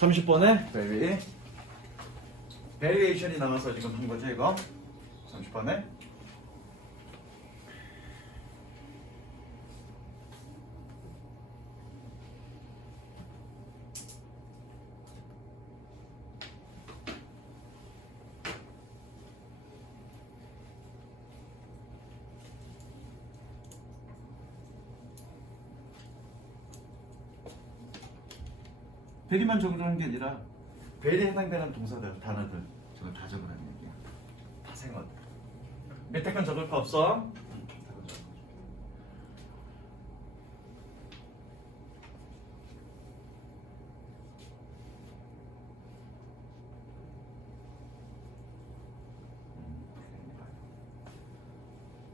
30번에 베리에이션이 나와서 지금 한 거죠, 이거. 30번에. 베리만 적으라는 게 아니라 베리에 해당되는 동사들, 단어들 저걸 다 적으라는 얘기야. 다 생각. 밑에 건 적을 거 없어?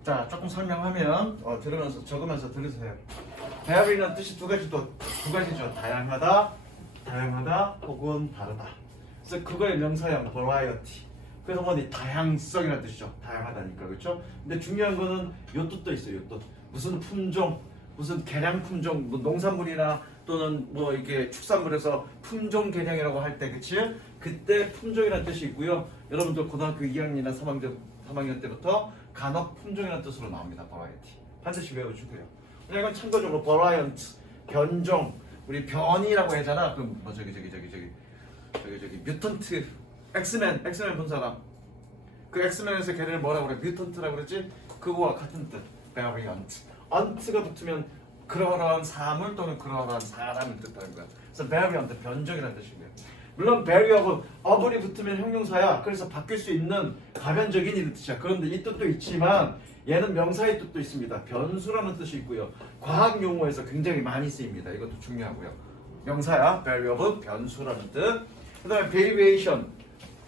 자, 조금 설명하면 들으면서 적으면서 들으세요. 베어리는 뜻이 두 가지죠. 다양하다 혹은 다르다. 그래서 그거의 명사형 variety. 그래서 뭐니 다양성이라는 뜻이죠. 다양하다니까, 그렇죠? 근데 중요한 거는 요 뜻도 있어요. 요 뜻. 무슨 품종, 무슨 개량 품종, 뭐 농산물이나 또는 뭐 이게 축산물에서 품종 개량이라고 할 때, 그치? 그때 품종이라는 뜻이 있고요. 여러분들 고등학교 2학년이나 3학년 때부터 간혹 품종이라는 뜻으로 나옵니다. variety. 반드시 외워주고요. 이건 참고적으로 variant, 변종, 우리 변이라고 하잖아. 그 뭐 저기 뮤턴트, 엑스맨 본 사람. 그 엑스맨에서 걔를 뭐라고 그래? 뮤턴트라고 그랬지? 그거와 같은 뜻. variant. ant가 붙으면 그러한 사물 또는 그러한 사람을 뜻하는 거야. 그래서 variant, 변종이라는 뜻이고요. 물론 barrier하고 up이 붙으면 형용사야. 그래서 바뀔 수 있는 가변적인 이런 뜻이야. 그런데 이 뜻도 있지만 얘는 명사의 뜻도 있습니다. 변수라는 뜻이 있고요. 과학 용어에서 굉장히 많이 쓰입니다. 이것도 중요하고요. 명사야. variable, 변수라는 뜻. 그 다음에 variation.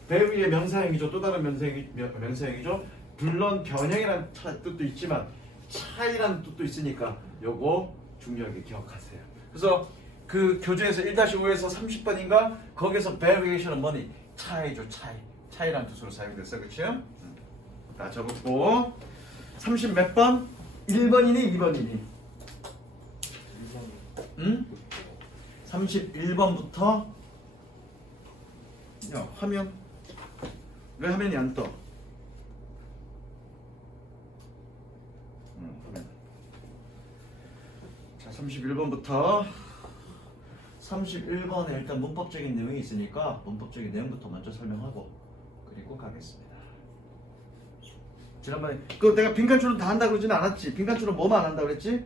vari의 명사형이죠. 또 다른 명사형이죠. 물론 변형이라는 뜻도 있지만 차이라는 뜻도 있으니까 요거 중요하게 기억하세요. 그래서 그 교재에서 1-5에서 30번인가 거기서 variation은 뭐니? 차이죠. 차이라는 뜻으로 사용됐어. 그치? 다 적었고 30 몇 번? 1번이니 2번이니? 1번. 응? 31번부터 야, 화면 왜 화면이 안 떠? 화면. 자, 31번부터 31번에 일단 문법적인 내용이 있으니까 문법적인 내용부터 먼저 설명하고 그리고 가겠습니다. 지난번에 그 내가 빈칸줄은 다 한다 그러지는 않았지? 빈칸줄은 뭐만 한다 그랬지?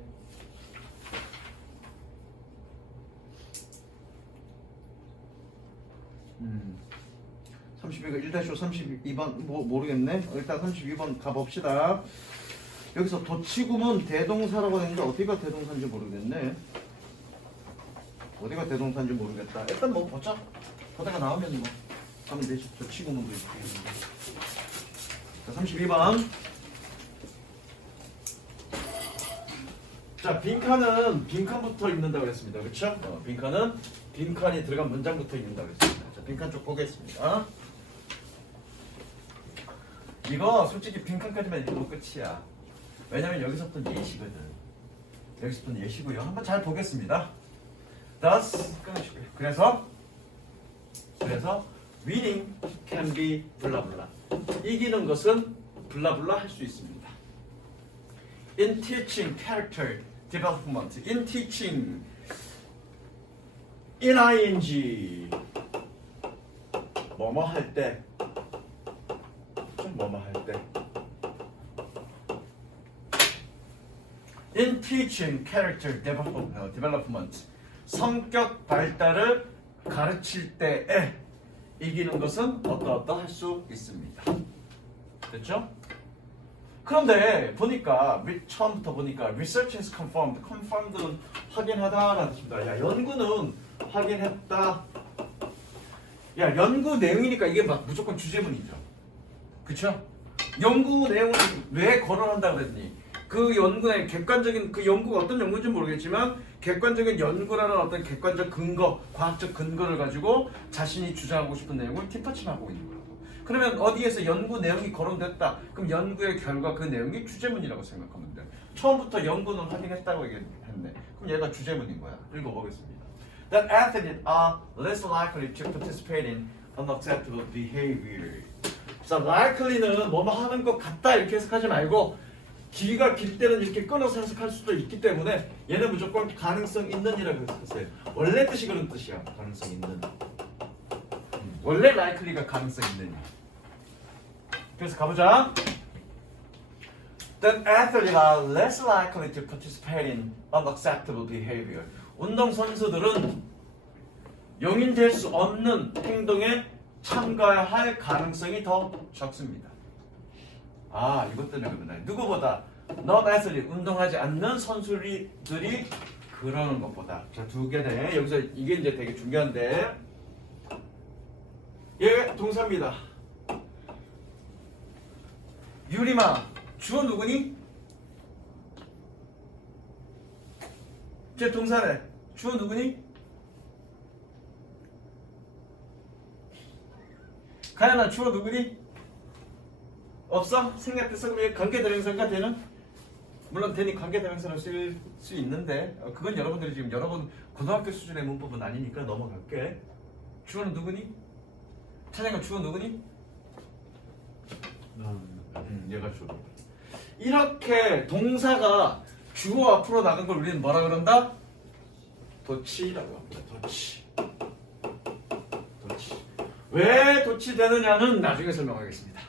음. 32가 1-5 32번 뭐 모르겠네. 일단 32번 가봅시다. 여기서 도치구문 대동사라고 했는데 어디가 대동사인지 모르겠네. 어디가 대동사인지 모르겠다. 일단 뭐 보자. 보다가 나오면 뭐 하면 되지. 도치구문도 있고. 자, 32번. 자, 빈칸은 빈칸부터 읽는다고 했습니다. 그렇죠? 빈칸은 빈칸이 들어간 문장부터 읽는다고 했습니다. 자, 빈칸 쪽 보겠습니다. 이거 솔직히 빈칸까지만 읽으면 끝이야. 왜냐면 여기서부터 예시거든. 여기서부터 예시고요. 한번 잘 보겠습니다. Thus 끊으시고요. 그래서 winning can be 블라블라. 이기는 것은 블라블라 할 수 있습니다. In teaching character development. In teaching in ing 뭐뭐 할 때 뭐뭐 할 때 In teaching character development 성격 발달을 가르칠 때에 이기는 것은 어떠할 수 있습니다. 됐죠? 그런데 보니까 처음부터 보니까 research has confirmed는 확인하다라는 뜻입니다. 야, 연구는 확인했다. 야, 연구 내용이니까 이게 막 무조건 주제문이죠. 그쵸? 연구 내용을 왜 거론한다고 그랬니? 그 연구의 객관적인 그 연구가 어떤 연구인지 모르겠지만 객관적인 연구라는 어떤 객관적 근거, 과학적 근거를 가지고 자신이 주장하고 싶은 내용을 뒷받침하고 있는 거라고. 그러면 어디에서 연구 내용이 거론됐다. 그럼 연구의 결과 그 내용이 주제문이라고 생각하면 돼. 처음부터 연구는 확인했다고 얘기했네. 그럼 얘가 주제문인 거야. 읽어보겠습니다. that athletes are less likely to participate in unacceptable behavior. 자, likely는 뭐뭐 하는 것 같다 이렇게 해석하지 말고 길이가 길 때는 이렇게 끊어서 해석할 수도 있기 때문에 얘는 무조건 가능성 있는이라고 해석했어요. 원래 뜻이 그런 뜻이야. 가능성 있는. 원래 likely가 가능성 있는. 그래서 가보자. That athletes are less likely to participate in unacceptable behavior. 운동 선수들은 용인될 수 없는 행동에 참가할 가능성이 더 적습니다. 아, 이것도 여러분들 누구보다 non-athlete 운동하지 않는 선수들이 그러는 것보다. 자, 두 개네. 여기서 이게 이제 되게 중요한데 얘 동사입니다. 유리마 주어 누구니? 쟤 동사래. 주어 누구니? 가연아 주어 누구니? 없어? 생략됐어? 그럼 얘 관계대명사인가 되는? 물론 되니 관계대명사로 쓸 수 있는데 그건 여러분들이 지금 여러분 고등학교 수준의 문법은 아니니까 넘어갈게. 주어는 누구니? 찬양아 주어 누구니? 얘가 주어. 이렇게 동사가 주어 앞으로 나간 걸 우리는 뭐라 그런다? 도치라고 합니다. 도치. 왜 도치되느냐는 나중에 설명하겠습니다.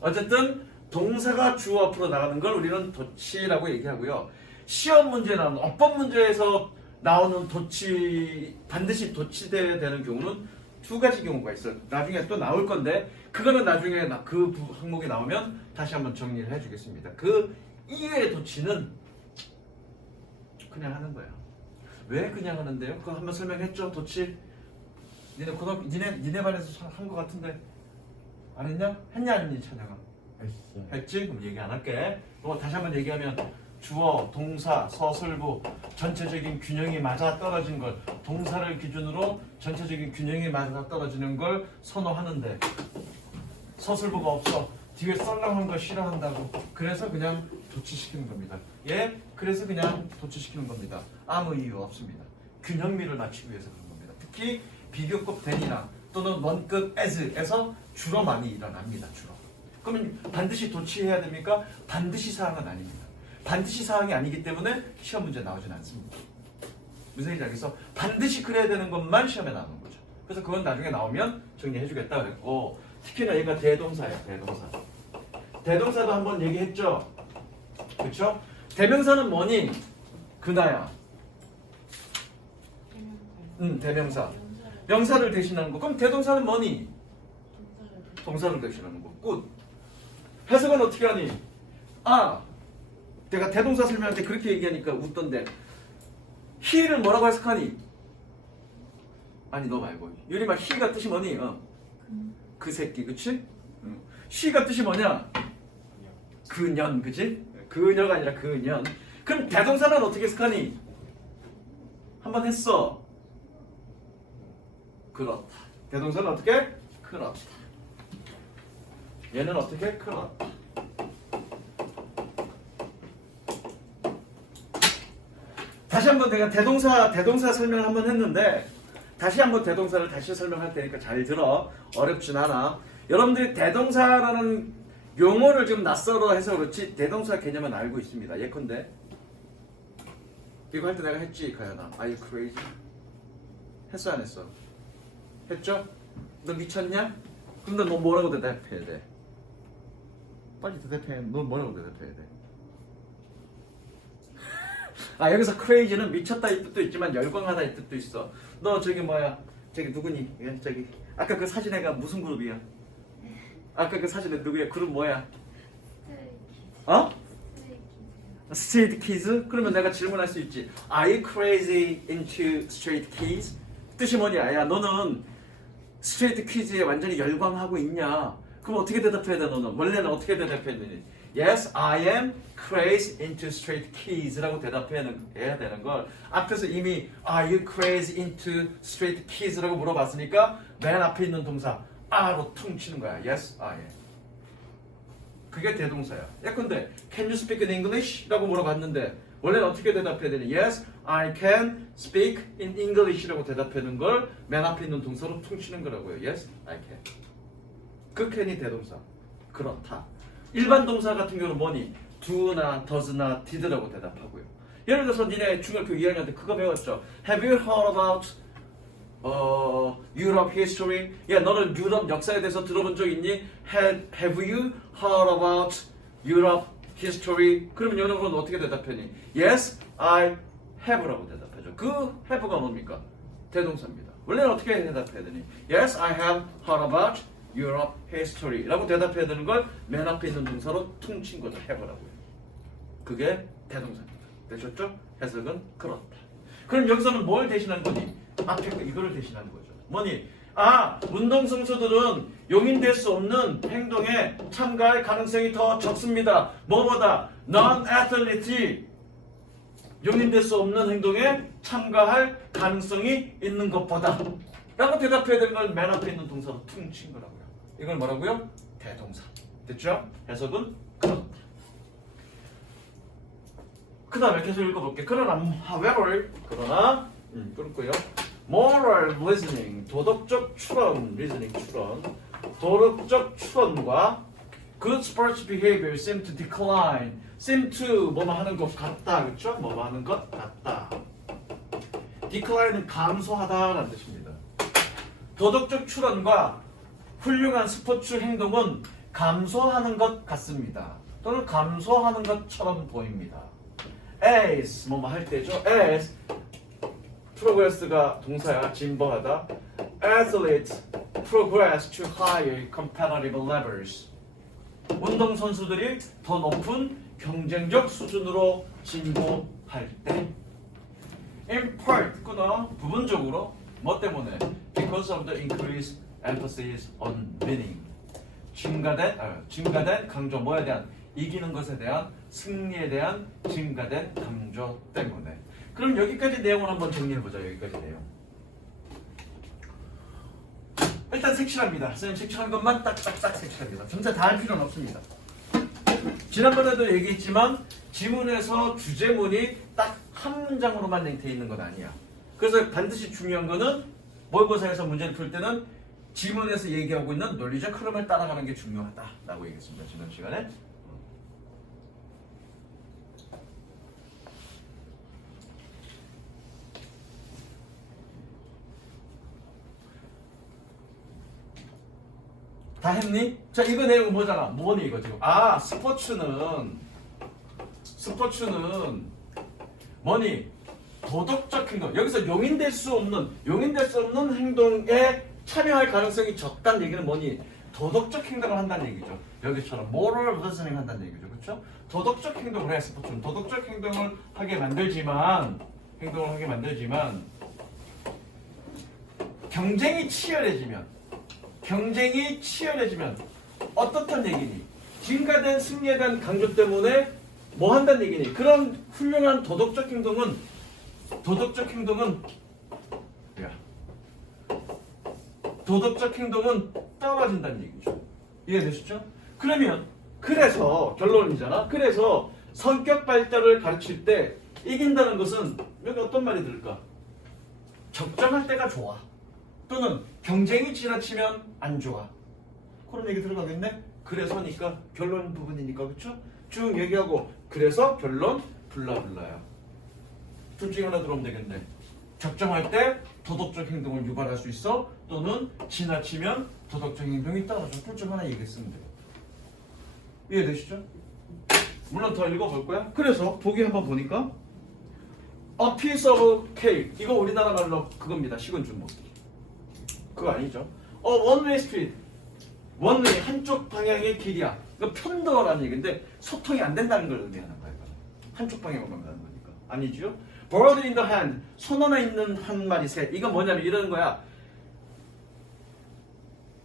어쨌든 동사가 주어 앞으로 나가는 걸 우리는 도치라고 얘기하고요. 시험 문제나 어법 문제에서 나오는 도치, 반드시 도치돼야 되는 경우는 두 가지 경우가 있어요. 나중에 또 나올 건데 그거는 나중에 그 항목이 나오면 다시 한번 정리를 해주겠습니다. 그 이외의 도치는 그냥 하는 거예요. 왜 그냥 하는데요? 그거 한번 설명했죠? 도치? 니네 고등학교 니네 반에서 한 거 같은데 안 했냐? 했냐 안 했니 찬양아? 했어. 했지? 그럼 얘기 안 할게. 그거 다시 한번 얘기하면 주어, 동사, 서술부 전체적인 균형이 맞아 떨어진 걸 동사를 기준으로 전체적인 균형이 맞아 떨어지는 걸 선호하는데 서술부가 없어. 뒤에 썰렁한 거 싫어한다고. 그래서 그냥 도치시키는 겁니다. 예? 그래서 그냥 도치시키는 겁니다. 아무 이유 없습니다. 균형미를 맞추기 위해서 그런 겁니다. 특히 비교급 then이나 또는 원급 as에서 주로 많이 일어납니다. 주로. 그러면 반드시 도치해야 됩니까? 반드시 사항은 아닙니다. 반드시 사항이 아니기 때문에 시험 문제 나오진 않습니다. 무슨 얘기인지 알겠어? 반드시 그래야 되는 것만 시험에 나오는 거죠. 그래서 그건 나중에 나오면 정리해주겠다 그랬고 특히나 얘가 대동사예요. 대동사. 대동사도 한번 얘기했죠? 그렇죠? 대명사는 뭐니? 그나야. 대명사. 명사를 대신하는 거. 그럼 대동사는 뭐니? 동사를 대신하는 거. 굿. 해석은 어떻게 하니? 아, 내가 대동사 설명할 때 그렇게 얘기하니까 웃던데 he를 뭐라고 해석하니? 아니 너 말고 유리마 he가 뜻이 뭐니? 그 새끼 그치? she가 뜻이 뭐냐? 그년 그치? 그녀가 아니라 그년. 그럼 대동사는 어떻게 해석하니? 한번 했어. 그렇다. 대동사는 어떻게? 그렇다. 얘는 어떻게? 그렇다. 다시 한번 내가 대동사 설명을 한번 했는데 다시 한번 대동사를 다시 설명할 테니까 잘 들어. 어렵진 않아. 여러분들이 대동사라는 용어를 좀 낯설어 해서 그렇지 대동사 개념은 알고 있습니다. 예컨대 이거 할 때 내가 했지 가연아. Are you crazy? 했어 안 했어? 했죠? 너 미쳤냐? 그럼 너 뭐라고 대답해야 돼? 빨리 대답해. 너 뭐라고 대답해야 돼? 아 여기서 crazy는 미쳤다 이 뜻도 있지만 열광하다 이 뜻도 있어. 너 저기 뭐야? 저기 누구니? 예, 저기 아까 그 사진애가 무슨 그룹이야? 아까 그 사진애 누구야? 그룹 뭐야? 어? 스트레이트 키즈? 그러면 내가 질문할 수 있지. Are you crazy into straight kids? 뜻이 뭐냐? 야 너는 스트레이트 퀴즈에 완전히 열광하고 있냐? 그럼 어떻게 대답해야 돼 너는? 원래는 어떻게 대답해야 되니? Yes, I am crazy into straight kids라고 대답해야 되는 걸 앞에서 이미 Are you crazy into straight kids라고 물어봤으니까 맨 앞에 있는 동사 A로 퉁 치는 거야. Yes, I am. 그게 대동사야. 예컨대 Can you speak in English? 라고 물어봤는데 원래는 어떻게 대답해야 되니? Yes, I can speak in English라고 대답하는 걸 맨 앞에 있는 동사로 퉁치는 거라고요. Yes, I can. 그 can이 대동사. 그렇다. 일반 동사 같은 경우는 뭐니? do나 does나 did라고 대답하고요. 예를 들어서 니네 중학교 2학년 때 그거 배웠죠? Have you heard about Europe history? 야, 너는 유럽 역사에 대해서 들어본 적 있니? Have you heard about Europe history? 그러면 여러분은 어떻게 대답하니? Yes, I have라고 대답하죠. 그 have가 뭡니까? 대동사입니다. 원래는 어떻게 대답해야 되니? Yes, I have heard about Europe history 라고 대답해야 되는 걸 맨 앞에 있는 동사로 퉁친 거죠. have라고요. 그게 대동사입니다. 되셨죠? 해석은 그렇다. 그럼 여기서는 뭘 대신한 거니? 앞에 거 이거를 대신한 거죠. 뭐니? 아, 운동선수들은 용인될 수 없는 행동에 참가할 가능성이 더 적습니다. 뭐보다? non-athlete 용인될 수 없는 행동에 참가할 가능성이 있는 것보다 라고 대답해야 되는 걸 맨 앞에 있는 동사로 퉁친 거라고요. 이걸 뭐라고요? 대동사. 됐죠? 해석은 그렇다. 그 다음에 계속 읽어볼게. 그러나, however, 그렇고요. moral reasoning, 도덕적 추론, reasoning 추론, 도덕적 추론과 good sports behavior seem to decline, seem to 뭐뭐 하는 것 같다, 그렇죠? 뭐뭐 하는 것 같다. decline은 감소하다라는 뜻입니다. 도덕적 추론과 훌륭한 스포츠 행동은 감소하는 것 같습니다. 또는 감소하는 것처럼 보입니다. as 뭐뭐 할 때죠. as progress가 동사야. 진보하다. athletes progress to higher competitive levels. 운동선수들이 더 높은 경쟁적 수준으로 진보할 때. in part 끊어 부분적으로 뭐 때문에? because of the increased emphasis on winning. 증가된 강조 뭐에 대한? 이기는 것에 대한 승리에 대한 증가된 강조 때문에. 그럼 여기까지 내용을 한번 정리해보자. 여기까지 내용. 일단 색칠합니다. 선생님 색칠한 것만 딱딱딱 색칠합니다. 전체 다 할 필요는 없습니다. 지난번에도 얘기했지만 지문에서 주제문이 딱 한 문장으로만 돼 있는 건 아니야. 그래서 반드시 중요한 거는 모의고사에서 문제를 풀 때는 지문에서 얘기하고 있는 논리적 흐름을 따라가는 게 중요하다라고 얘기했습니다. 지난 시간에. 다 했니? 자, 이거 내용은 뭐잖아? 뭐니 이거 지금? 아, 스포츠는 뭐니? 도덕적 행동. 여기서 용인될 수 없는 행동에 참여할 가능성이 적다는 얘기는 뭐니? 도덕적 행동을 한다는 얘기죠. 여기처럼 moral reasoning 한다는 얘기죠. 그렇죠? 도덕적 행동을 해. 스포츠는 도덕적 행동을 하게 만들지만 경쟁이 치열해지면 어떻단 얘기니? 증가된 승리에 대한 강조 때문에 뭐 한다는 얘기니? 그런 훌륭한 도덕적 행동은 떨어진다는 얘기죠. 이해되시죠? 그래서 결론이잖아. 그래서 성격 발달을 가르칠 때 이긴다는 것은 여기 어떤 말이 들을까? 적정할 때가 좋아. 또는 경쟁이 지나치면 안 좋아. 그런 얘기 들어가겠네? 그래서니까 결론 부분이니까 그렇죠? 쭉 얘기하고 그래서 결론 블라블라야. 둘 중에 하나 들어오면 되겠네. 적정할 때 도덕적 행동을 유발할 수 있어. 또는 지나치면 도덕적 행동이 떨어져. 둘 중 하나 얘기했으면 돼요. 이해되시죠? 물론 더 읽어볼 거야. 그래서 보기 한번 보니까 A piece of cake. 이거 우리나라 말로 그겁니다. 식은 죽 먹기. 그거 아니죠. one-way street. 원웨이 한쪽 방향의 길이야. 이거 편도라는 얘기인데 소통이 안 된다는 걸 의미하는 거예요. 한쪽 방향으로만 가는 거니까. 아니죠. bird in the hand. 손 안에 있는 한 마리 새. 이건 뭐냐면 이러는 거야.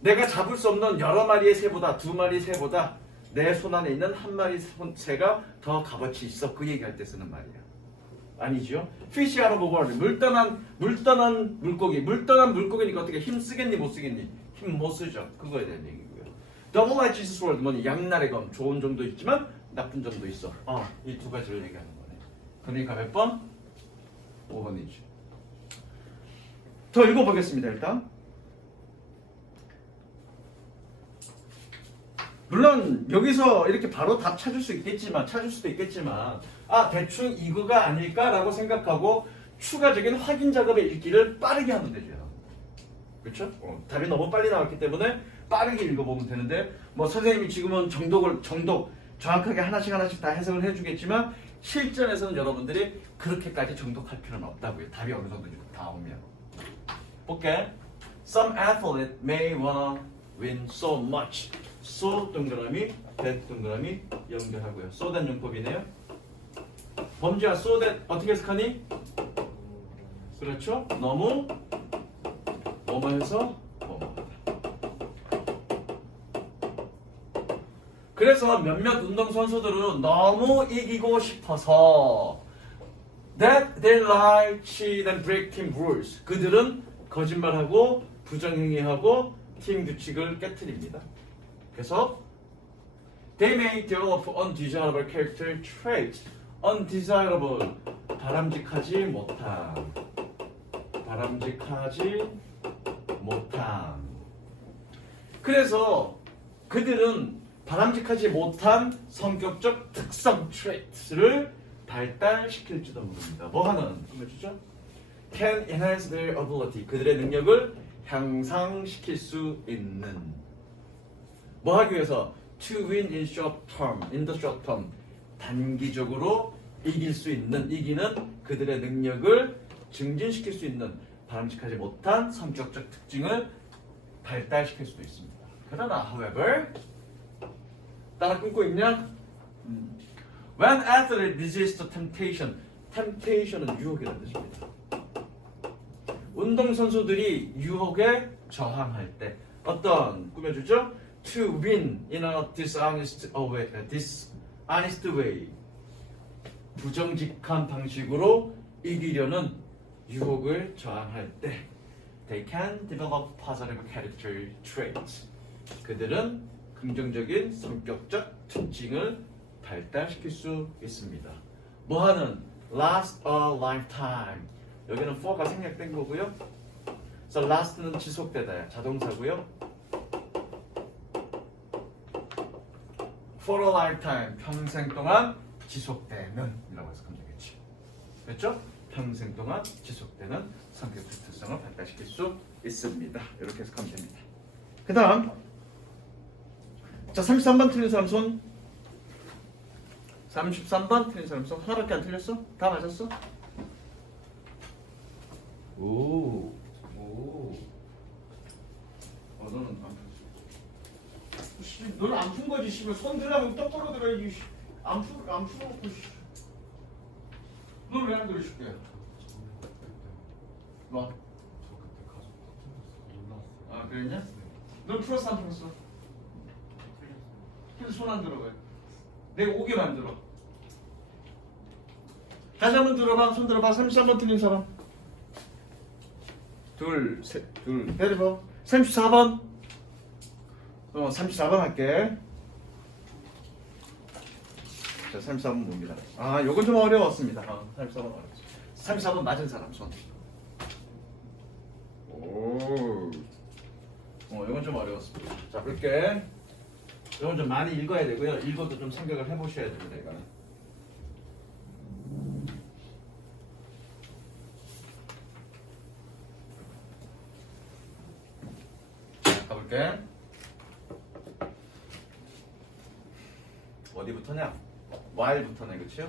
내가 잡을 수 없는 여러 마리의 새보다 두 마리 새보다 내 손 안에 있는 한 마리 새가 더 값어치 있어. 그 얘기할 때 쓰는 말이야. 아니죠. fish out of water. 물 떠난 물고기. 물 떠난 물고기니까 어떻게 힘 쓰겠니 못 쓰겠니? 힘 못 쓰죠. 그거에 대한 얘기고요. double-edged sword. 뭐니 양날의 검. 좋은 점도 있지만 나쁜 점도 있어. 이 두 가지를 얘기하는 거네. 그러니까 몇 번? 5번이지. 더 읽어보겠습니다. 일단 물론 여기서 이렇게 바로 답 찾을 수도 있겠지만 아 대충 이거가 아닐까라고 생각하고 추가적인 확인 작업의 읽기를 빠르게 하면 되죠. 그렇죠? 답이 너무 빨리 나왔기 때문에 빠르게 읽어보면 되는데 뭐 선생님이 지금은 정독 정확하게 하나씩 다 해석을 해주겠지만 실전에서는 여러분들이 그렇게까지 정독할 필요는 없다고요. 답이 어느 정도 나오면. 볼게. Some athlete may wanna win so much. So 동그라미, that 동그라미 연결하고요. So that 용법이네요. 범주야 so that 어떻게 해석하니? 그렇죠? 너무 뭐뭐해서 뭐뭐하다. 그래서 몇몇 운동선수들은 너무 이기고 싶어서 that they lie, cheat and break team rules. 그들은 거짓말하고 부정행위하고 팀 규칙을 깨트립니다. 그래서 they may develop undesirable character traits. undesirable 바람직하지 못한 그래서 그들은 바람직하지 못한 성격적 특성 traits를 발달시킬지도 모릅니다. 뭐 하는? 보여주죠? can enhance their ability. 그들의 능력을 향상시킬 수 있는. 뭐 하기 위해서? to win in the short term. 단기적으로 이길 수 있는, 이기는 그들의 능력을 증진시킬 수 있는 바람직하지 못한 성격적 특징을 발달시킬 수도 있습니다. 그러나, however, 따라 끊고 있냐? When athlete resist temptation, temptation은 유혹이라는 뜻입니다. 운동선수들이 유혹에 저항할 때 어떤 꾸며주죠? To win in a dishonest way. 부정직한 방식으로 이기려는 유혹을 저항할 때 They can develop positive character traits. 그들은 긍정적인 성격적 특징을 발달시킬 수 있습니다. 뭐하는? Last a lifetime. 여기는 for가 생략된 거고요. So last는 지속되다 자동사고요. For a lifetime 평생 동안 지속되는 이라고 해서 하면 되겠지. 됐죠? 평생 동안 지속되는 성격 특성을 발달시킬 수 있습니다. 이렇게 해석하면 됩니다. 그 다음 자 33번 틀린 사람 손. 33번 틀린 사람 손. 하나밖에 안 틀렸어? 다 맞았어? 오. 너는 안 풀었어. 너는 안 푼 거지. 씨발 손 들라면 똑바로 들어야지. 안 풀어놓고. 너는 왜 안 들어 싶게? 뭐? 아 그랬냐? 넌 풀었어 안 풀었어? 근데 손 안 들어가요. 내가 오게 만들어. 다시 한번 들어봐. 손 들어봐. 33번 틀린 사람. 둘, 때려봐. 34번. 34번 할게. 자, 34번 봅니다. 아, 요건 좀 어려웠습니다. 34번 어려웠어. 34번 맞은 사람 손. 오. 요건 좀 어려웠습니다. 자, 볼게. 요건 좀 많이 읽어야 되고요. 읽어도 좀 생각을 해보셔야 됩니다, 이거는. 가볼게. 어디부터냐? while부터네, 그렇죠?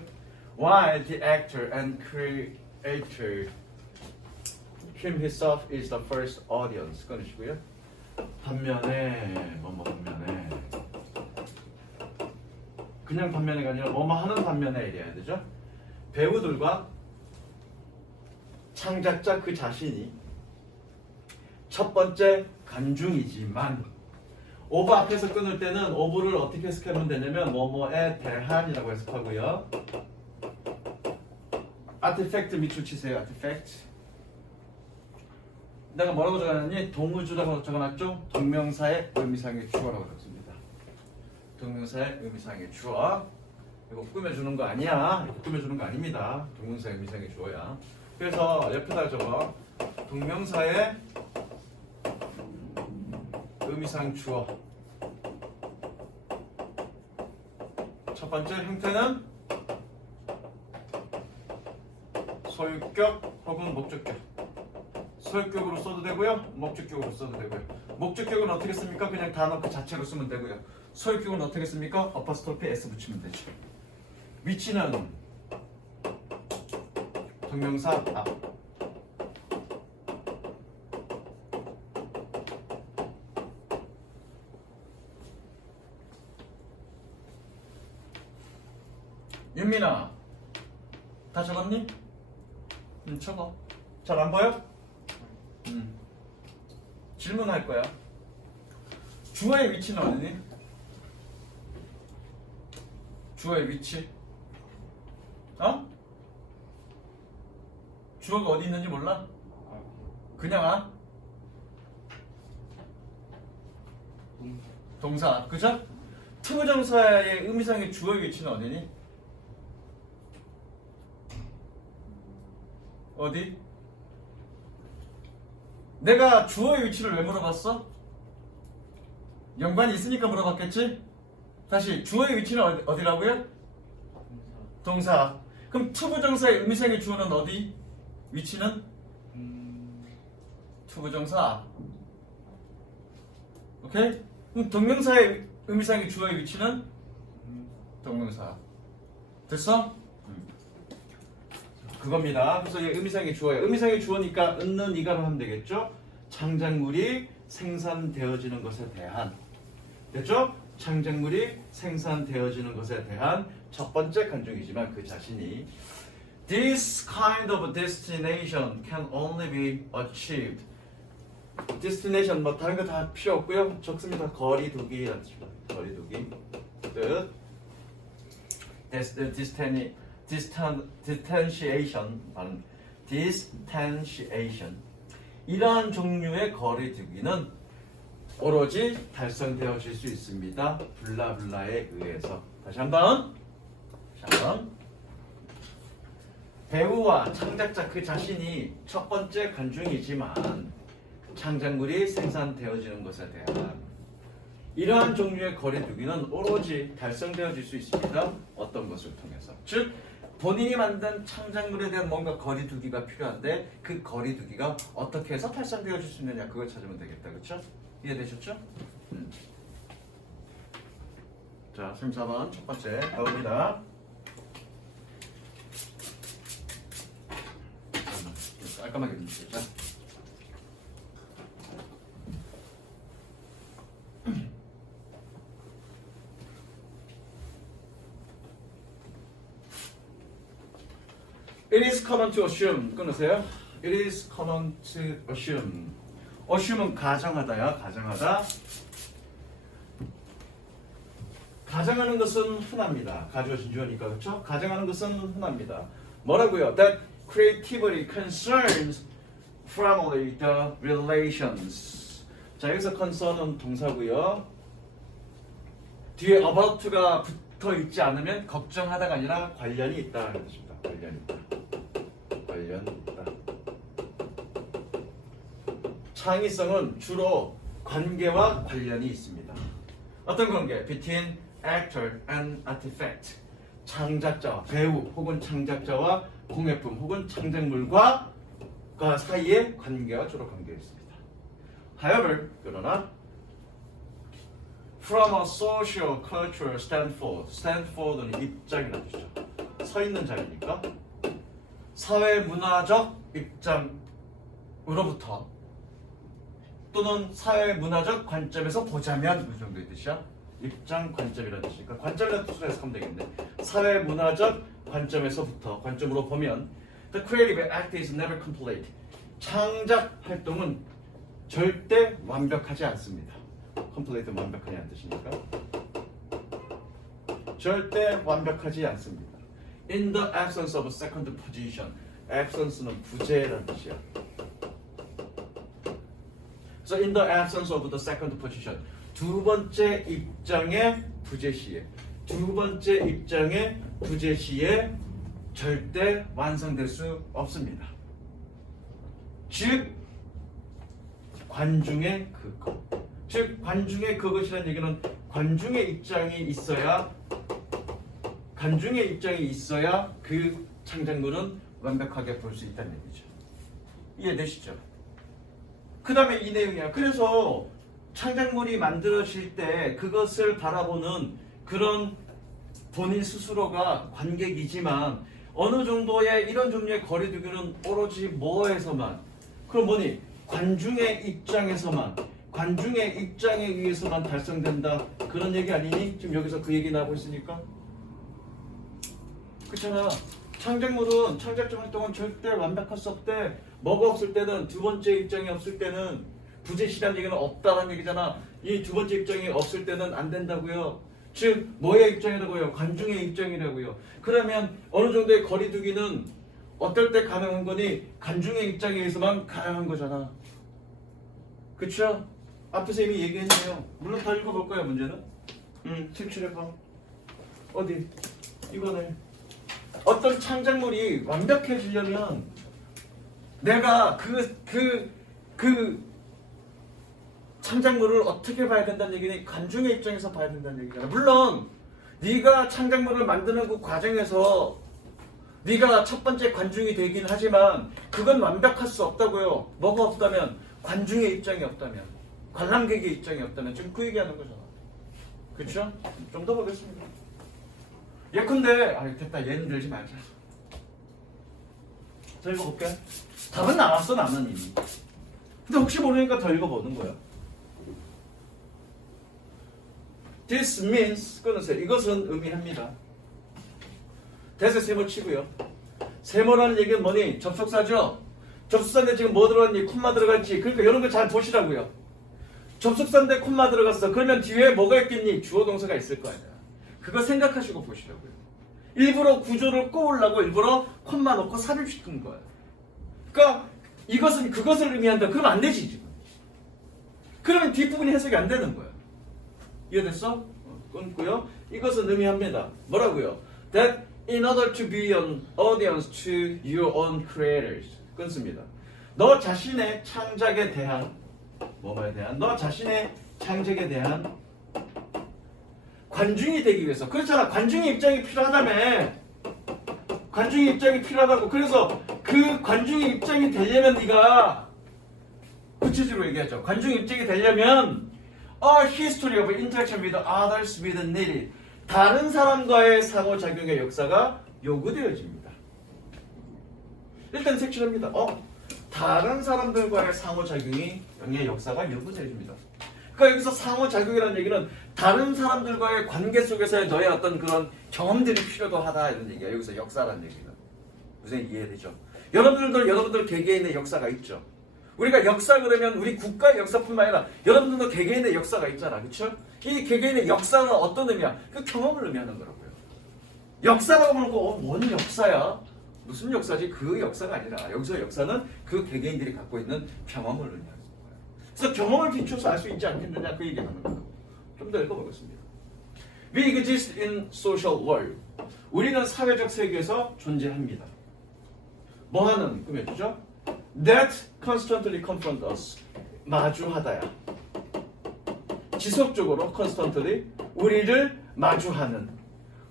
While the actor and creator him himself is the first audience. 꺼내시고요. 반면에 반면에 그냥 반면에가 아니라 하는 반면에 이래야 되죠? 배우들과 창작자 그 자신이 첫 번째 관중이지만 오브 앞에서 끊을 때는 오브를 어떻게 해석하면 되냐면 뭐뭐에 대한이라고 해석하고요. 아티팩트 밑줄 치세요. 아티팩트. 내가 뭐라고 적어놨니? 동의주라고 적어놨죠? 동명사의 의미상의 주어라고 적습니다. 동명사의 의미상의 주어. 이거 꾸며주는 거 아니야. 이거 꾸며주는 거 아닙니다. 동명사 의미상의 주어야. 그래서 옆에다 적어. 동명사의 의미상 주어. 첫 번째 형태는 소유격 혹은 목적격. 소유격으로 써도 되고요. 목적격으로 써도 되고요. 목적격은 어떻게 씁니까? 그냥 단어 그 자체로 쓰면 되고요. 소유격은 어떻게 씁니까? 어퍼스토피 S 붙이면 되죠. 위치는 동명사 앞. 윤민아, 다 적었니? 적어. 잘 안 보여? 질문할 거야. 주어의 위치는 어디니? 주어의 위치. 어? 주어가 어디 있는지 몰라? 그냥 아? 동사. 그죠? 투부정사의 의미상의 주어의 위치는 어디니? 어디? 내가 주어의 위치를 왜 물어봤어? 연관이 있으니까 물어봤겠지? 다시 주어의 위치는 어디라고요? 동사. 그럼 투부정사의 의미상의 주어는 어디? 위치는? 투부정사. 오케이? 그럼 동명사의 의미상의 주어의 위치는? 동명사. 됐어? 그겁니다. 그래서 이게 의미상의 주어예요. 의미상의 주어니까 있는 이가로 하면 되겠죠? 창작물이 생산되어지는 것에 대한. 됐죠? 창작물이 생산되어지는 것에 대한 첫 번째 간증이지만 그 자신이 This kind of destination can only be achieved. destination 뭐 다른 거 다 필요 없고요. 적습니다. 거리두기라는 뜻입니다. 거리두기. 뜻. distanciation 발음. distanciation. 이러한 종류의 거리두기는 오로지 달성되어질 수 있습니다. 블라블라에 의해서. 다시 한번. 배우와 창작자 그 자신이 첫 번째 간증이지만 창작물이 생산되어지는 것에 대한 이러한 종류의 거리두기는 오로지 달성되어질 수 있습니다. 어떤 것을 통해서. 즉 본인이 만든 창작물에 대한 뭔가 거리두기가 필요한데 그 거리두기가 어떻게 해서 달성되어질 수 있느냐 그걸 찾으면 되겠다. 그렇죠? 이해되셨죠? 자, 34번 첫 번째 가봅니다. 깔끔하게 해주시죠. It is common to assume. 끊으세요. It is common to assume. assume은 가정하다야. 가정하다. 가정하는 것은 흔합니다. 가주어진 주어니까 그렇죠? 가정하는 것은 흔합니다. 뭐라고요? That creativity concerns primarily the relations. 자 여기서 concern은 동사고요. 뒤에 about to가 붙어 있지 않으면 걱정하다가 아니라 관련이 있다는 뜻입니다. 관련이 있다. 관련이 있다. 창의성은 주로 관계와 관련이 있습니다. 어떤 관계? Between actor and artifact. 창작자, 배우 혹은 창작자와 공예품 혹은 창작물과 사이의 관계와 주로 관계가 있습니다. However, 그러나 from a social cultural standpoint, standpoint는 입장이라는 뜻이죠. 서 있는 자리니까 사회 문화적 입장으로부터 또는 사회 문화적 관점에서 보자면 그 정도의 뜻이야. 입장 관점이라는 뜻이니까 관점이라는 뜻으로 해석하면 되겠네. 사회 문화적 관점에서부터 관점으로 보면 the creative act is never complete. 창작 활동은 절대 완벽하지 않습니다. complete는 완벽하냐는 뜻이니까 절대 완벽하지 않습니다. In the absence of a second position. absence는 부재라는 뜻이야. So in the absence of the second position. 두 번째 입장의 부재 시에 두 번째 입장의 부재 시에 절대 완성될 수 없습니다. 즉 관중의 그것. 즉 관중의 그것이라는 얘기는 관중의 입장이 있어야 그 창작물은 완벽하게 볼 수 있다는 얘기죠. 이해되시죠? 그 다음에 이 내용이야. 그래서 창작물이 만들어질 때 그것을 바라보는 그런 본인 스스로가 관객이지만 어느 정도의 이런 종류의 거리두기는 오로지 뭐에서만, 그럼 뭐니? 관중의 입장에서만, 관중의 입장에 의해서만 달성된다. 그런 얘기 아니니? 지금 여기서 그 얘기 나오고 있으니까. 그렇잖아. 창작물은, 창작적 활동은 절대 완벽할 수 없대. 뭐가 없을 때는, 두 번째 입장이 없을 때는, 부재시라는 얘기는 없다라는 얘기잖아. 이 두 번째 입장이 없을 때는 안 된다고요. 즉 뭐의 입장이라고요? 관중의 입장이라고요. 그러면 어느 정도의 거리두기는 어떨 때 가능한 거니? 관중의 입장에 의해서만 가능한 거잖아. 그쵸? 앞에서 이미 얘기했네요. 물론 더 읽어볼 거야 문제는. 색칠해봐. 어디? 이거네. 어떤 창작물이 완벽해지려면 내가 그 창작물을 어떻게 봐야 된다는 얘기는 관중의 입장에서 봐야 된다는 얘기잖아. 물론 네가 창작물을 만드는 그 과정에서 네가 첫 번째 관중이 되긴 하지만 그건 완벽할 수 없다고요. 뭐가 없다면? 관중의 입장이 없다면, 관람객의 입장이 없다면. 지금 그 얘기하는 거잖아. 그렇죠? 좀 더 보겠습니다. 예컨대 됐다. 얘는 들지 말자. 더 읽어볼게. 답은 나왔어 나는 이미. 근데 혹시 모르니까 더 읽어보는 거야. This means, 끊으세요. 이것은 의미합니다. 대세 세모 치고요. 세모라는 얘기는 뭐니? 접속사죠? 접속사인데 지금 뭐 들어갔니? 콤마 들어갔지? 그러니까 이런 거 잘 보시라고요. 접속사인데 콤마 들어갔어. 그러면 뒤에 뭐가 있겠니? 주어 동사가 있을 거 아니야. 그거 생각하시고 보시라고요. 일부러 구조를 꼬으려고 일부러 콤마 넣고 삽입시킨 거야. 그러니까 이것은 그것을 의미한다. 그러면 안 되지 지금. 그러면 뒷부분이 해석이 안 되는 거야. 이해됐어? 끊고요. 이것은 의미합니다. 뭐라고요? That in order to be an audience to your own creators. 끊습니다. 너 자신의 창작에 대한 뭐에 대한? 너 자신의 창작에 대한 관중이 되기 위해서. 그렇잖아. 관중의 입장이 필요하다며. 관중의 입장이 필요하다고. 그래서 그 관중의 입장이 되려면 네가 구체적으로 얘기하죠. 관중의 입장이 되려면 A history of interaction with others with needed. 다른 사람과의 상호작용의 역사가 요구되어집니다. 일단 색칠합니다. 다른 사람들과의 상호작용의 역사가 요구되어집니다. 그러니까 여기서 상호작용이라는 얘기는 다른 사람들과의 관계 속에서의 너의 어떤 그런 경험들이 필요도 하다 이런 얘기야. 여기서 역사라는 얘기는. 무슨 이해되죠? 여러분들 개개인의 역사가 있죠. 우리가 역사 그러면 우리 국가의 역사뿐만 아니라 여러분들도 개개인의 역사가 있잖아. 그렇죠? 이 개개인의 역사는 어떤 의미야? 그 경험을 의미하는 거라고요. 역사라고 부르고 뭔 역사야? 무슨 역사지? 그 역사가 아니라 여기서 역사는 그 개개인들이 갖고 있는 경험을 의미하는 거예요. 그래서 경험을 비춰서 알 수 있지 않겠느냐 그 얘기하는 거예요. 좀 더 읽어보겠습니다. We exist in social world. 우리는 사회적 세계에서 존재합니다. 뭐하는 꿈이죠? That constantly confront us. 마주하다야. 지속적으로 constantly 우리를 마주하는.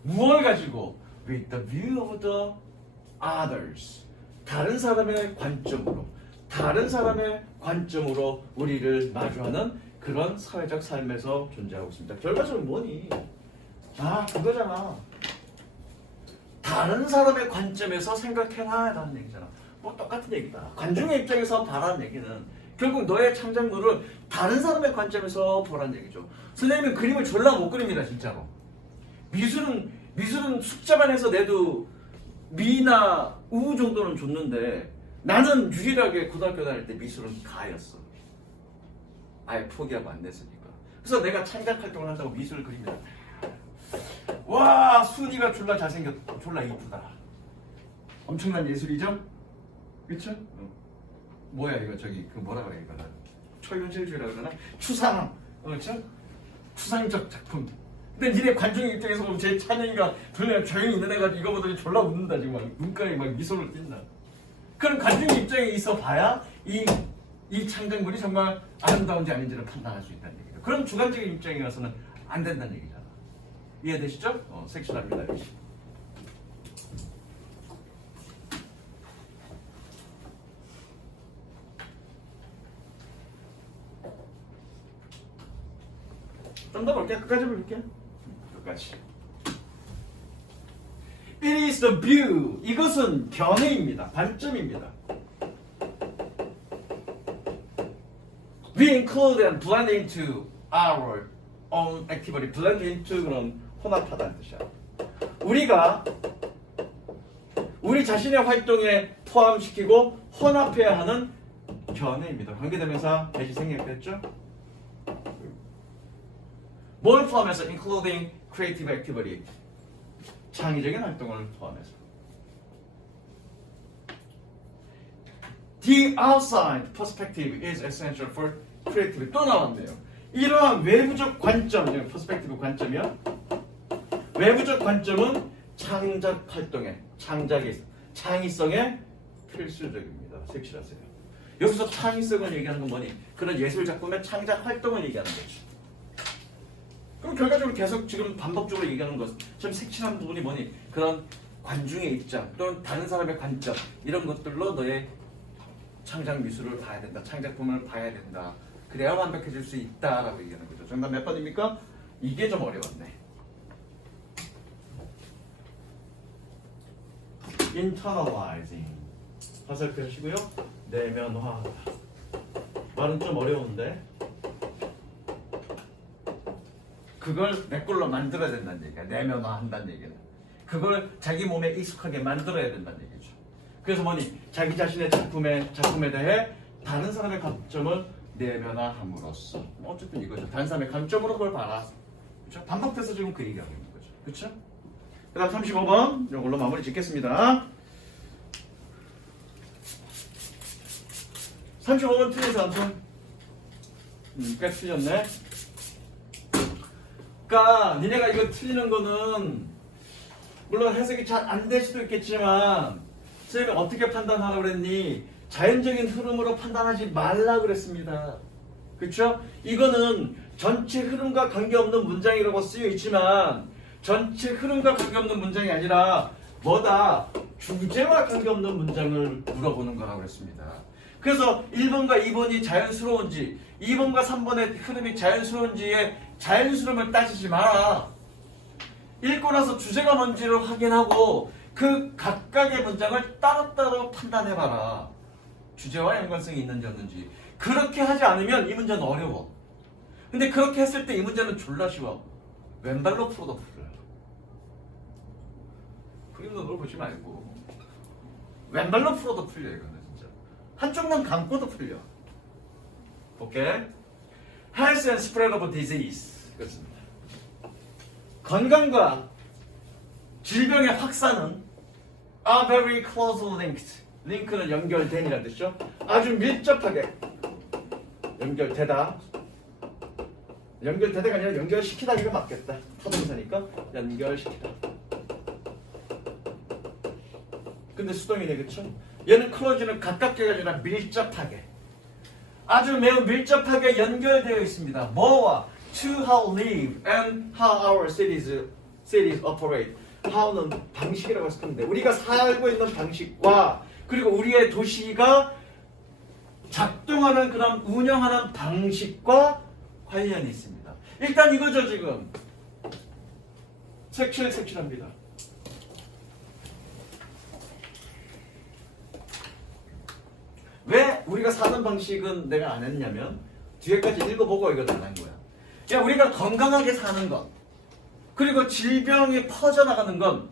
무엇을 가지고? With the view of the others. 다른 사람의 관점으로 우리를 마주하는 그런 사회적 삶에서 존재하고 있습니다. 결과적으로 뭐니? 그거잖아. 다른 사람의 관점에서 생각해라 라는 얘기잖아. 뭐 똑같은 얘기다. 관중의 입장에서 봐라는 얘기는 결국 너의 창작물을 다른 사람의 관점에서 보라는 얘기죠. 선생님은 그림을 졸라 못 그립니다. 진짜로. 미술은 숫자만 해서 내도 미나 우 정도는 줬는데 나는 유일하게 고등학교 다닐 때 미술은 가였어. 아예 포기하고 안 냈으니까. 그래서 내가 창작 활동을 한다고 미술을 그립니다. 와, 순이가 졸라 잘생겼다. 졸라 이쁘다. 엄청난 예술이죠? 그쵸? 뭐야 이거 저기 그 뭐라 그래 이거는 초현실주의라 그러나 추상. 그렇죠? 추상적 작품. 근데 니네 관중 입장에서 보면 제 찬영이가 그냥 조용히 있는 애가 이거 보더니 졸라 웃는다 지금 막 눈가에 막 미소를 띈다. 그럼 관중 입장에 있어 봐야 이 창작물이 정말 아름다운지 아닌지를 판단할 수 있다는 얘기죠. 그럼 주관적인 입장이라서는 안 된다는 얘기잖아. 이해되시죠? 섹시합니다. 좀 더 볼게요. 끝까지 볼게요. 끝까지. It is the view. 이것은 견해입니다. 관점입니다. We include and blend into our own activity. blend into 그런 혼합하다는 뜻이야. 우리가 우리 자신의 활동에 포함시키고 혼합해야 하는 견해입니다. 관계대명사 대시 생략됐죠? 뭘 포함해서? including creative activity. 창의적인 활동을 포함해서. The outside perspective is essential for creativity. 또 나왔네요. 이러한 외부적 관점, perspective 관점이요. 외부적 관점은 창작 활동에, 창의성에 필수적입니다. 색칠하세요. 여기서 창의성을 얘기하는 건 뭐니? 그런 예술 작품의 창작 활동을 얘기하는 거죠. 그럼 결과적으로 계속 지금 반복적으로 얘기하는 것, 좀 색칠한 부분이 뭐니? 그런 관중의 입장 또는 다른 사람의 관점 이런 것들로 너의 창작 미술을 봐야 된다. 창작품을 봐야 된다. 그래야 완벽해질 수 있다라고 얘기하는 거죠. 정답 몇 번입니까? 이게 좀 어려웠네. internalizing. 화살표 하시고요. 내면화. 말은 좀 어려운데 그걸 내 걸로 만들어야 된다는 얘기야. 내면화한다는 얘기는. 그걸 자기 몸에 익숙하게 만들어야 된다는 얘기죠. 그래서 뭐니? 자기 자신의 작품에 대해 다른 사람의 관점을 내면화함으로써 어쨌든 이거죠. 다른 사람의 관점으로 그걸 봐라. 그렇죠? 반복돼서 지금 그 얘기하고 있는 거죠. 그렇죠? 그 다음 35번 이걸로 마무리 짓겠습니다. 35번 틀려서 암튼 꽤 틀렸네. 그러니까 니네가 이거 틀리는 거는 물론 해석이 잘 안 될 수도 있겠지만 선생님이 어떻게 판단하라고 그랬니? 자연적인 흐름으로 판단하지 말라 그랬습니다. 그렇죠? 이거는 전체 흐름과 관계없는 문장이라고 쓰여 있지만 전체 흐름과 관계없는 문장이 아니라 뭐다? 주제와 관계없는 문장을 물어보는 거라고 그랬습니다. 그래서 1번과 2번이 자연스러운지 2번과 3번의 흐름이 자연스러운지의 자연스러움을 따지지 마라. 읽고 나서 주제가 뭔지를 확인하고 그 각각의 문장을 따로따로 판단해봐라. 주제와 연관성이 있는지 없는지. 그렇게 하지 않으면 이 문제는 어려워. 근데 그렇게 했을 때 이 문제는 졸라 쉬워. 왼발로 풀어도 풀어요. 그림도 넓으지 말고 왼발로 풀어도 풀려. 이거는 진짜 한쪽 눈 감고도 풀려. 오케이? Health and spread of disease. 그렇습니다. 건강과 질병의 확산은 are very closely linked. 링크는 연결된이라는 뜻이죠. 아주 밀접하게 연결되다. 연결되다가 아니라 연결시키다 이거 맞겠다. 타동사니까 연결시키다. 근데 수동이네, 그쵸? 얘는 close는 가깝게가 아니라 밀접하게. 아주 매우 밀접하게 연결되어 있습니다. 뭐와? To how live and how our cities operate. how는 방식이라고 했을 건데 우리가 살고 있는 방식과 그리고 우리의 도시가 작동하는 그런 운영하는 방식과 관련이 있습니다. 일단 이거죠. 지금 색칠합니다. 왜 우리가 사는 방식은 내가 안 했냐면 뒤에까지 읽어보고 이걸 안 한 거야. 야, 우리가 건강하게 사는 것 그리고 질병이 퍼져나가는 건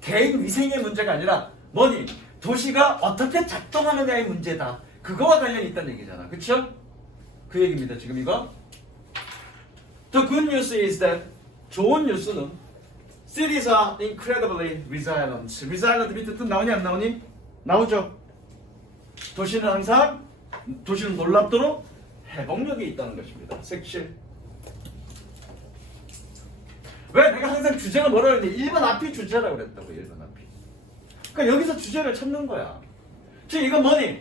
개인 위생의 문제가 아니라 뭐니? 도시가 어떻게 작동하느냐의 문제다. 그거와 관련이 있다는 얘기잖아. 그쵸? 그 얘기입니다. 지금 이거. The good news is that 좋은 뉴스는 cities are incredibly resilient. resilient 밑에 뜻 나오니 안 나오니? 나오죠. 도시는 놀랍도록 회복력이 있다는 것입니다. 색칠. 왜 내가 항상 주제가 뭐라 그랬니? 1번 앞이 주제라고 그랬다고. 1번 앞이. 그러니까 여기서 주제를 찾는 거야. 즉 이건 뭐니?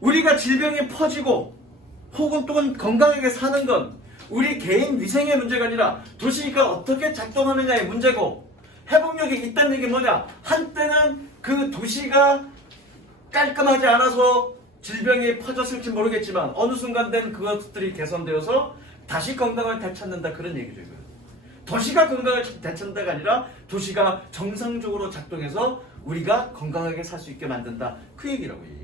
우리가 질병이 퍼지고 혹은 또는 건강하게 사는 건 우리 개인 위생의 문제가 아니라 도시가 어떻게 작동하느냐의 문제고, 회복력이 있다는 얘기 뭐냐? 한때는 그 도시가 깔끔하지 않아서 질병이 퍼졌을지 모르겠지만 어느 순간 된 그것들이 개선되어서 다시 건강을 되찾는다, 그런 얘기죠. 도시가 건강을 되찾는다가 아니라 도시가 정상적으로 작동해서 우리가 건강하게 살 수 있게 만든다, 그 얘기라고 얘기해요.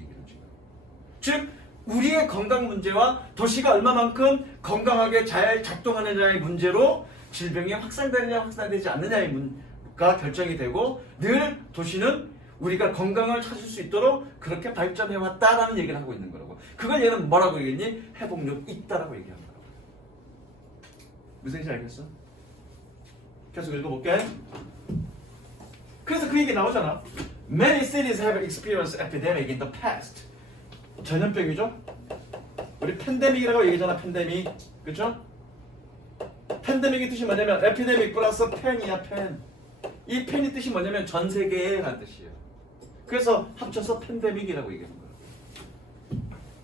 즉 우리의 건강 문제와 도시가 얼마만큼 건강하게 잘 작동하느냐의 문제로 질병이 확산되느냐 확산되지 않느냐의 문제가 결정이 되고, 늘 도시는 우리가 건강을 찾을 수 있도록 그렇게 발전해왔다라는 얘기를 하고 있는 거라고. 그걸 얘는 뭐라고 얘기했니? 회복력 있다라고 얘기하는 거라고. 무슨 얘기인지 알겠어? 계속 읽어볼게. 그래서 그 얘기 나오잖아. Many cities have experienced epidemic in the past. 전염병이죠? 우리 팬데믹이라고 얘기하잖아. 팬데믹. 그쵸? 팬데믹의 뜻이 뭐냐면 에피데믹 플러스 팬이야. 팬. 이 팬이 뜻이 뭐냐면 전 세계에 라는 뜻이에요. 그래서 합쳐서 팬데믹이라고 얘기하는 거예요.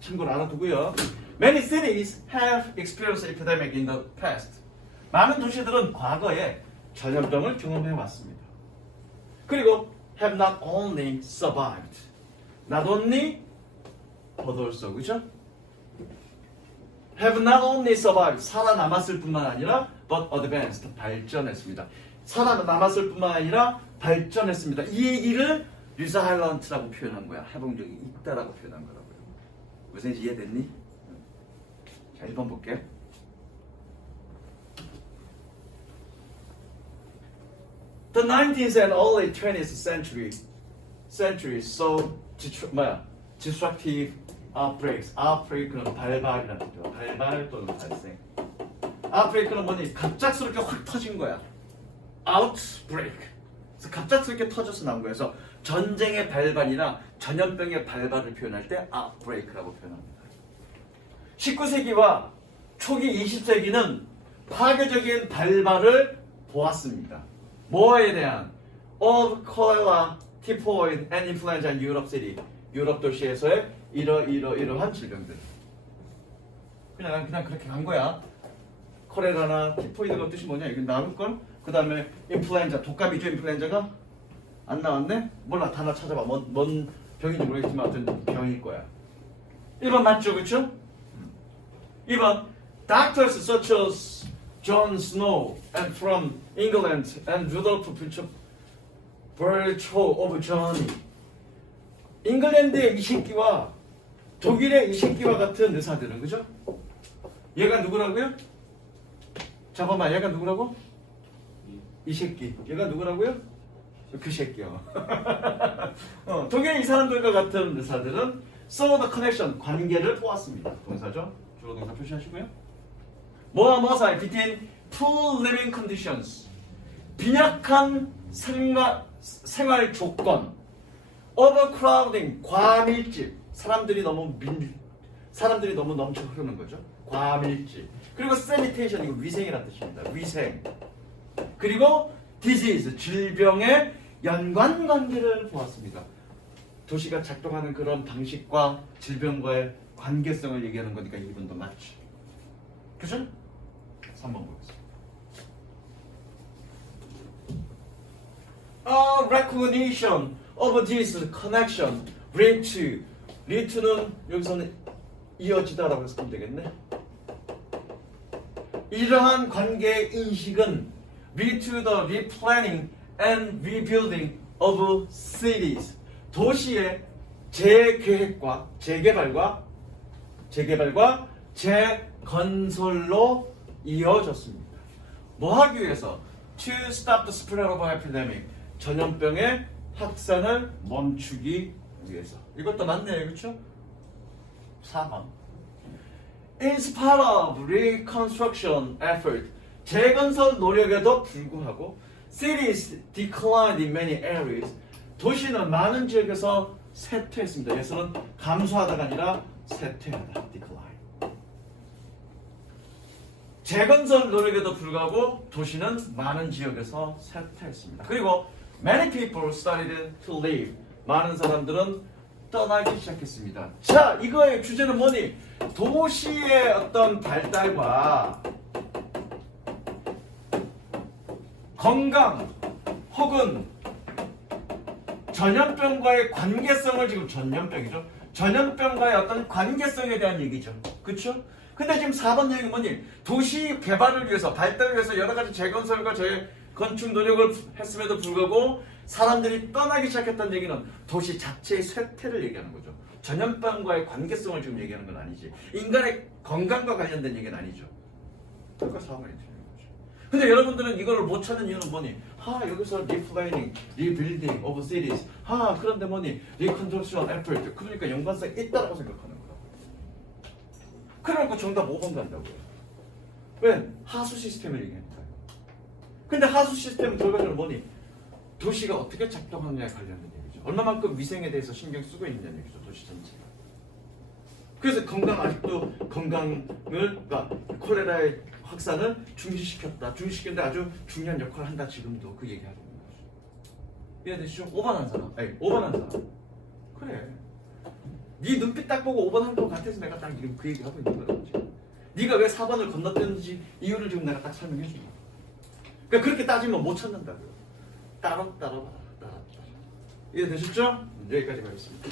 참고로 알아두고요. Many cities have experienced epidemic in the past. 많은 도시들은 과거에 전염병을 경험해 왔습니다. 그리고 have not only survived, not only but also, 그죠? have not only survived, 살아남았을 뿐만 아니라 but advanced, 발전했습니다. 살아남았을 뿐만 아니라 발전했습니다. 이 얘기를 resilient,라고 표현한 거야. 회복력이 있다라고 표현한 거라고요. 무슨 얘기인지 이해됐니? 자, 1번 볼게. The 19th and early 20th century saw destructive outbreaks. outbreak는 발발이라는 뜻이죠. 발발 또는 발생. outbreak는 뭐니? 갑작스럽게 확 터진 거야. outbreak. 그래서 갑작스럽게 터져서 나온 거예요. 그래서 전쟁의 발발이나 전염병의 발발을 표현할 때 outbreak라고 표현합니다. 19세기와 초기 20세기는 파괴적인 발발을 보았습니다. 뭐에 대한? of cholera, typhoid, and influenza in Europe city. 유럽 도시에서의 이러한 질병들. 그냥 그렇게 간 거야. 콜레라나 티포이드가 뜻이 뭐냐? 이건 나올걸? 그 다음에 인플루엔자, 독감이죠. 인플루엔자가 안 나왔네? 몰라, 다 하나 찾아봐. 뭔 병인지 모르겠지만 하여튼 병일 거야. 1번 맞죠? 그쵸? 2번 Doctors such as John Snow and from England and Rudolph Virchow of Germany. 잉글랜드의 이 새끼와 독일의 이 새끼와 같은 의사들은, 그죠? 얘가 누구라고요? 잠깐만, 얘가 누구라고? 이 새끼. 얘가 누구라고요? 그 새끼요. 독일의 이 사람들과 같은 의사들은 saw the connection, 관계를 보았습니다. 동사죠? 주로 동사 표시하시고요. 뭐와 사이 between poor living conditions, 빈약한 생활 조건, overcrowding, 과밀집, 사람들이 너무 넘쳐 흐르는 거죠. 과밀집. 그리고 sanitation, 이거 위생이라는 뜻입니다. 위생. 그리고 disease, 질병의 연관관계를 보았습니다. 도시가 작동하는 그런 방식과 질병과의 관계성을 얘기하는 거니까 이분도 맞지. 그죠? 3번 보겠습니다. Recognition of this connection lead to는 여기서는 이어지다라고 해서 보면 되겠네. 이러한 관계의 인식은 lead to the replanning and rebuilding of cities. 도시의 재계획과 재개발과 재건설로 이어졌습니다. 뭐 하기 위해서? To stop the spread of epidemic. 전염병의 확산을 멈추기 위해서. 이것도 맞네요. 그렇죠? 4번. In spite of reconstruction effort, 재건설 노력에도 불구하고 cities declined in many areas. 도시는 많은 지역에서 쇠퇴했습니다. 여기서는 감소하다가 아니라 쇠퇴하다. decline. 재건설 노력에도 불구하고 도시는 많은 지역에서 쇠퇴했습니다. 그리고 many people started to leave. 많은 사람들은 떠나기 시작했습니다. 자, 이거의 주제는 뭐니? 도시의 어떤 발달과 건강 혹은 전염병과의 관계성을 지금 전염병이죠. 전염병과의 어떤 관계성에 대한 얘기죠. 그렇죠? 근데 지금 4번 내용이 뭐니? 도시 개발을 위해서 발달을 위해서 여러 가지 재건설과 재건축 노력을 했음에도 불구하고 사람들이 떠나기 시작했다는 얘기는 도시 자체의 쇠퇴를 얘기하는 거죠. 전염병과의 관계성을 지금 얘기하는 건 아니지. 인간의 건강과 관련된 얘기는 아니죠. 그러니까 4번이 틀린 거죠. 근데 여러분들은 이걸 못 찾는 이유는 뭐니? 여기서 replanning, rebuilding of cities. 그런데 뭐니? reconstruction effort. 그러니까 연관성 있다라고 생각하는 거야. 그러니까 정답 5번 간다고요. 왜? 하수 시스템을 얘기하니까요. 근데 하수 시스템은 결과적으로 뭐니? 도시가 어떻게 작동하느냐에 관련된 얘기죠. 얼마만큼 위생에 대해서 신경 쓰고 있느냐는 얘기죠. 도시 전체가. 그래서 아직도 건강을, 그러니까 콜레라의 확산을 중지시켰다. 중지시키는데 아주 중요한 역할을 한다. 지금도 그 얘기하고 있는 거죠. 이해되시죠? 5번 한 사람. 5번 한 사람. 그래. 네 눈빛 딱 보고 5번 한 거 같아서 내가 딱 지금 그 얘기하고 있는 거야. 지금. 네가 왜 4번을 건너뛰는지 이유를 지금 내가 딱 설명해 준 거야. 그러니까 그렇게 따지면 못 찾는다고요. 따로. 이해되셨죠? 여기까지 가겠습니다.